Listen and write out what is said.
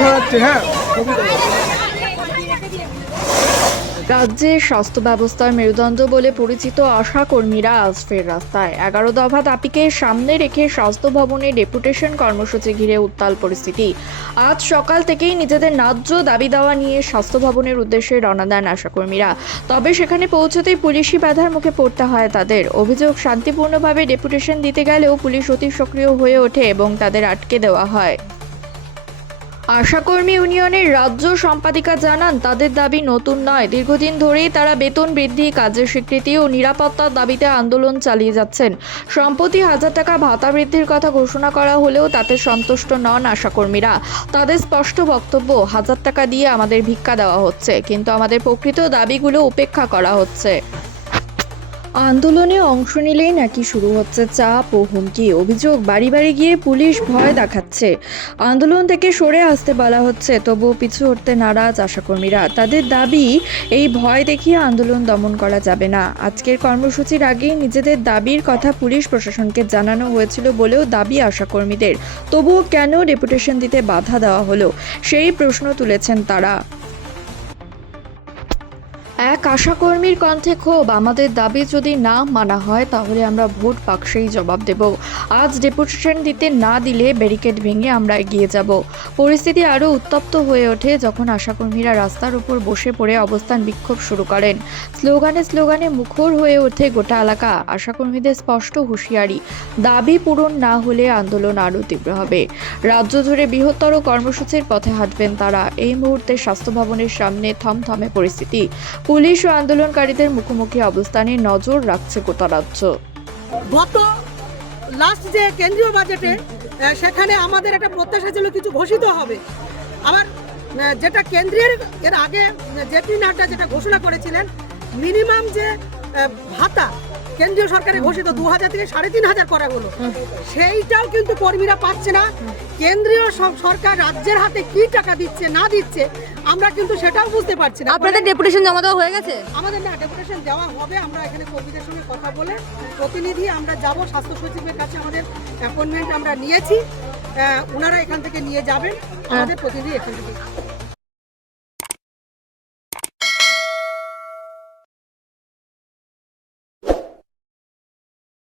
সরাচ্ছে হ্যাঁ। রাজ্যের স্বাস্থ্য ব্যবস্থার মেরুদণ্ড বলে পরিচিত আশা কর্মীরা আজ ফের রাস্তায়। এগারো দফা দাবিকে সামনে রেখে স্বাস্থ্য ভবনে ডেপুটেশন কর্মসূচি ঘিরে উত্তাল পরিস্থিতি। আজ সকাল থেকেই নিজেদের ন্যায্য দাবি দেওয়া নিয়ে স্বাস্থ্য ভবনের উদ্দেশ্যে রওনা দেন আশাকর্মীরা তবে সেখানে পৌঁছতেই পুলিশি বাধার মুখে পড়তে হয় তাদের। অভিযোগ, শান্তিপূর্ণভাবে ডেপুটেশন দিতে গেলেও পুলিশ অতি সক্রিয় হয়ে ওঠে এবং তাদের আটকে দেওয়া হয়। আশাকর্মী ইউনিয়নের রাজ্য সম্পাদিকা জানান, তাদের দাবি নতুন নয়। দীর্ঘদিন ধরেই তারা বেতন বৃদ্ধি, কাজের স্বীকৃতি ও নিরাপত্তার দাবিতে আন্দোলন চালিয়ে যাচ্ছেন। সম্প্রতি হাজার টাকা ভাতা বৃদ্ধির কথা ঘোষণা করা হলেও তাতে সন্তুষ্ট নন আশাকর্মীরা। তাদের স্পষ্ট বক্তব্য, হাজার টাকা দিয়ে আমাদের ভিক্ষা দেওয়া হচ্ছে, কিন্তু আমাদের প্রকৃত দাবিগুলো উপেক্ষা করা হচ্ছে। আন্দোলনে অংশ নিলেই নাকি শুরু হচ্ছে চাপ ও হুমকি। অভিযোগ, বাড়ি বাড়ি গিয়ে পুলিশ ভয় দেখাচ্ছে। আন্দোলন থেকে সরে আসতে বলা হচ্ছে, তবুও পিছু হটতে নারাজ আশাকর্মীরা। তাদের দাবি, এই ভয় দেখিয়ে আন্দোলন দমন করা যাবে না। আজকের কর্মসূচির আগেই নিজেদের দাবির কথা পুলিশ প্রশাসনকে জানানো হয়েছিল বলেও দাবি আশাকর্মীদের। তবুও কেন ডেপুটেশন দিতে বাধা দেওয়া হলো, সেই প্রশ্ন তুলেছেন তারা। এক আশাকর্মীর কণ্ঠে ক্ষোভ। আমাদের দাবি, যদি না মানা হয়, তাহলে আমরা ভোট বাক্সেই জবাব দেব। আজ ডেপুটেশন দিতে না দিলে ব্যারিকেড ভেঙে আমরা এগিয়ে যাব। পরিস্থিতি আরও উত্তপ্ত হয়ে ওঠে যখন আশাকর্মীরা রাস্তার উপর বসে পড়ে অবস্থান বিক্ষোভ শুরু করেন। স্লোগানে স্লোগানে মুখর হয়ে ওঠে গোটা এলাকা। আশাকর্মীদের স্পষ্ট হুঁশিয়ারি, দাবি পূরণ না হলে আন্দোলন আরও তীব্র হবে। রাজ্য জুড়ে বৃহত্তর কর্মসূচির পথে হাঁটবেন তারা। এই মুহূর্তে স্বাস্থ্য ভবনের সামনে থমথমে পরিস্থিতি। পুলিশ ও আন্দোলনকারীদের মুখোমুখি অবস্থানে নজর রাখছে গোটা রাজ্য। গত লাস্ট যে কেন্দ্রীয় বাজেটে সেখানে আমাদের একটা প্রত্যাশা ছিল কিছু ঘোষিত হবে। আবার যেটা কেন্দ্রের, এর আগে জেপি নাড্ডা যেটা ঘোষণা করেছিলেন মিনিমাম যে ভাতা কেন্দ্রীয় সরকারে ঘোষিত দু হাজার থেকে সাড়ে তিন হাজার করা হলো সেইটাও কিন্তু কর্মীরা পাচ্ছে না। কেন্দ্রীয় সব- সরকার রাজ্যের হাতে কি টাকা দিচ্ছে না দিচ্ছে আমরা কিন্তু সেটাও বুঝতে পারছি না। আপনাদের ডেপুটেশন জমা দেওয়া হয়ে গেছে? আমাদের না ডেপুটেশন দেওয়া হবে আমরা এখানে কর্মীদের সঙ্গে কথা বলে প্রতিনিধি আমরা যাব স্বাস্থ্য সচিবের কাছে আমাদের অ্যাপয়েন্টমেন্ট আমরা নিয়েছি। ওনারা এখান থেকে নিয়ে যাবেন আমাদের প্রতিনিধি এখান থেকে।